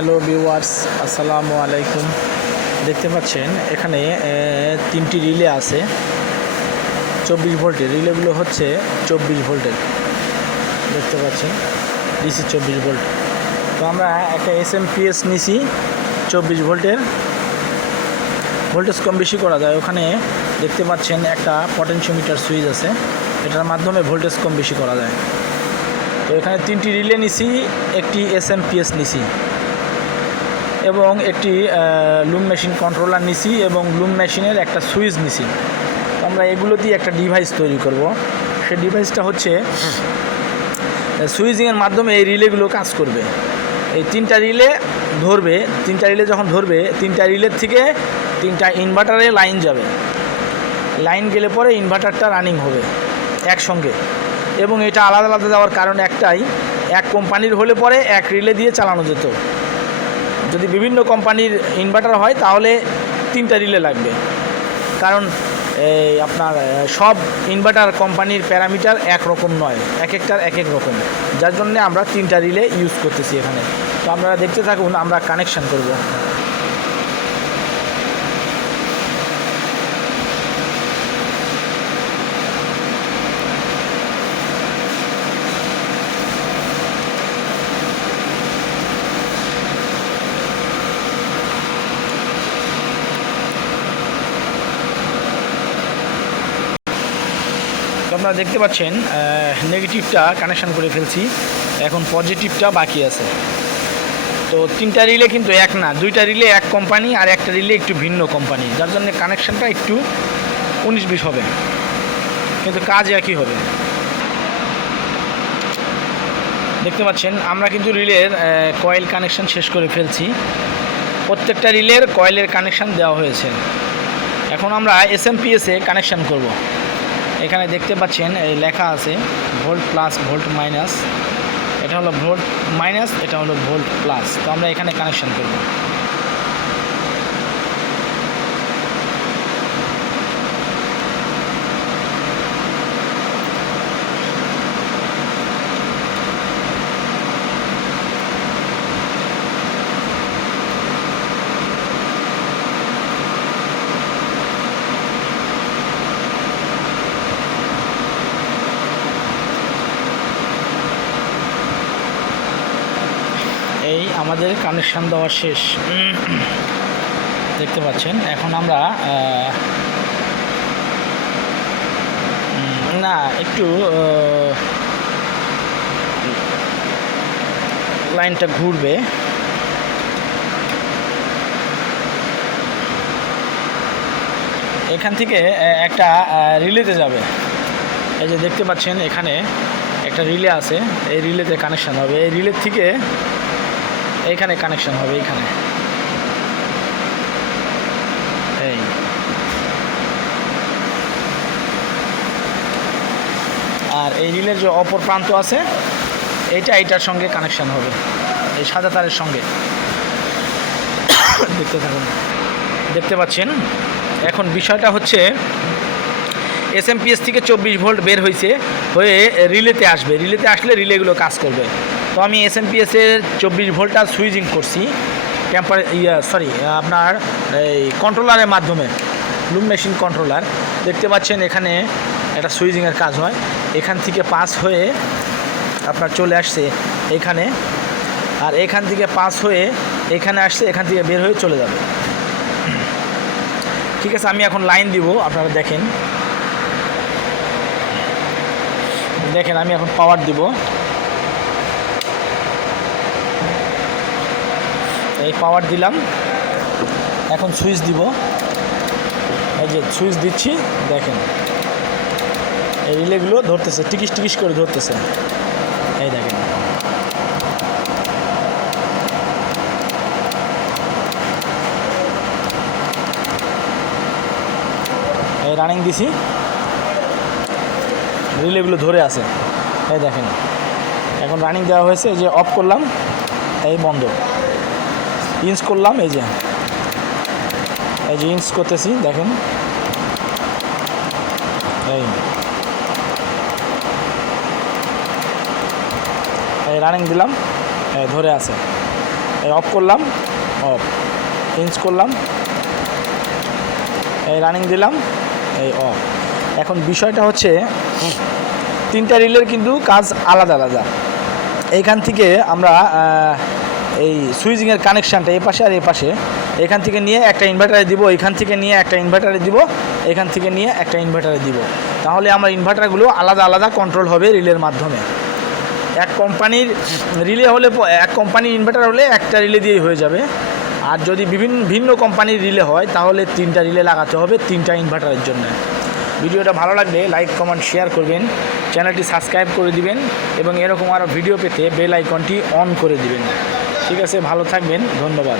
Hello viewers, আসসালামু আলাইকুম। দেখতে পাচ্ছেন এখানে তিনটি রিলে আছে 24 ভোল্টের। রিলেগুলো হচ্ছে 24 ভোল্টের, দেখতে পাচ্ছেন ডিসি 24 ভোল্ট। তো আমরা একটা এসএমপিএস নিছি 24 ভোল্টের। ভোল্টেজ কম বেশি করা যায়, ওখানে দেখতে পাচ্ছেন একটা পটেনশিওমিটার সুইচ আছে, এটার মাধ্যমে ভোল্টেজ কম বেশি করা যায়। তো এখানে তিনটি রিলে নিছি, একটি এসএমপিএস নিছি এবং একটি লুম মেশিন কন্ট্রোলার নিছি এবং লুম মেশিনের একটা সুইচ নিছি। তো আমরা এগুলো দিয়ে একটা ডিভাইস তৈরি করব। সেই ডিভাইসটা হচ্ছে সুইচিংয়ের মাধ্যমে এই রিলেগুলো কাজ করবে। এই তিনটা রিলে ধরবে, তিনটা রিলে যখন ধরবে, তিনটা রিলের থেকে তিনটা ইনভার্টারে লাইন যাবে। লাইন গেলে পরে ইনভার্টারটা রানিং হবে একসঙ্গে। এবং এটা আলাদা আলাদা যাওয়ার কারণ একটাই, এক কোম্পানির হলে পরে এক রিলে দিয়ে চালানো যেত। যদি বিভিন্ন কোম্পানির ইনভার্টার হয় তাহলে তিনটা রিলে লাগবে, কারণ আপনার সব ইনভার্টার কোম্পানির প্যারামিটার একরকম নয়, এক একটার এক এক রকম, যার জন্য আমরা তিনটা রিলে ইউজ করতেছি এখানে। তো আপনারা দেখতে থাকুন, আমরা কানেকশান করব। তো আপনারা দেখতে পাচ্ছেন নেগেটিভটা কানেকশান করে ফেলছি, এখন পজিটিভটা বাকি আছে। তো তিনটা রিলে কিন্তু এক না, দুইটা রিলে এক কোম্পানি আর একটা রিলে একটু ভিন্ন কোম্পানি, যার জন্য কানেকশানটা একটু 19-20 হবে, কিন্তু কাজ একই হবে। দেখতে পাচ্ছেন আমরা কিন্তু রিলের কয়েল কানেকশান শেষ করে ফেলছি। প্রত্যেকটা রিলের কয়েলের কানেকশান দেওয়া হয়েছে। এখন আমরা এসএমপিএসে কানেকশান করব। এখানে দেখতে পাচ্ছেন এই লেখা আছে ভোল্ট প্লাস ভোল্ট মাইনাস, এটা হলো ভোল্ট মাইনাস, এটা হলো ভোল্ট প্লাস। তো আমরা এখানে কানেকশান করব। এই আমাদের কানেকশান দেওয়া শেষ, দেখতে পাচ্ছেন। এখন আমরা না একটু লাইনটা ঘুরবে, এখান থেকে একটা রিলেতে যাবে। এই যে দেখতে পাচ্ছেন এখানে একটা রিলে আছে, এই রিলেতে কানেকশান হবে। এই রিলের থেকে এইখানে কানেকশান হবে, এইখানে এই। আর এই রিলের যে অপর প্রান্ত আছে এইটার সঙ্গে কানেকশান হবে, এই সাদা তারের সঙ্গে। দেখতে থাকুন, দেখতে পাচ্ছেন। এখন বিষয়টা হচ্ছে এসএমপিএস থেকে 24 ভোল্ট বের হয়ে রিলেতে আসবে। রিলেতে আসলে রিলেগুলো কাজ করবে। তো আমি এসএমপিএসের 24 ভোল্টটা সুইচিং করছি আপনার এই কন্ট্রোলারের মাধ্যমে, লুম মেশিন কন্ট্রোলার। দেখতে পাচ্ছেন এখানে একটা সুইচিংয়ের কাজ হয়, এখান থেকে পাস হয়ে আপনার চলে আসছে এখানে, আর এখান থেকে পাস হয়ে এখানে আসছে, এখান থেকে বের হয়ে চলে যাবে। ঠিক আছে, আমি এখন লাইন দিব, আপনারা দেখেন আমি এখন পাওয়ার দিব। এই পাওয়ার দিলাম, এখন সুইচ দিব। এই যে সুইচ দিচ্ছি, দেখেন এই রিলেগুলো ধরতেছে, টিকিস টিকিস করে ধরতেছে, এই দেখেন। এই রানিং দিছি, রিলেগুলো ধরে আছে, এই দেখেন। এখন রানিং দেওয়া হয়েছে, এই যে অফ করলাম, এই বন্ধ। ইঞ্চ করলাম, এই যে ইঞ্চ করতেছি, দেখেন এই রানিং দিলাম, ধরে আছে। এই অফ করলাম, অফ, চেঞ্জ করলাম, এই রানিং দিলাম, এই অফ। এখন বিষয়টা হচ্ছে তিনটা রিলের কিন্তু কাজ আলাদা আলাদা। এইখান থেকে আমরা এই সুইচিংয়ের কানেকশানটা এ পাশে আর এ পাশে, এখান থেকে নিয়ে একটা ইনভার্টারে দিব, এখান থেকে নিয়ে একটা ইনভার্টারে দিব, এখান থেকে নিয়ে একটা ইনভার্টারে দিব। তাহলে আমার ইনভার্টারগুলো আলাদা আলাদা কন্ট্রোল হবে রিলের মাধ্যমে। এক কোম্পানির রিলে হলে, এক কোম্পানির ইনভার্টার হলে একটা রিলে দিয়েই হয়ে যাবে। আর যদি ভিন্ন কোম্পানির রিলে হয় তাহলে তিনটা রিলে লাগাতে হবে তিনটা ইনভার্টারের জন্য। ভিডিওটা ভালো লাগলে লাইক, কমেন্ট, শেয়ার করবেন, চ্যানেলটি সাবস্ক্রাইব করে দিবেন এবং এরকম আরও ভিডিও পেতে বেল আইকনটি অন করে দিবেন। ঠিক আছে, ভালো থাকবেন, ধন্যবাদ।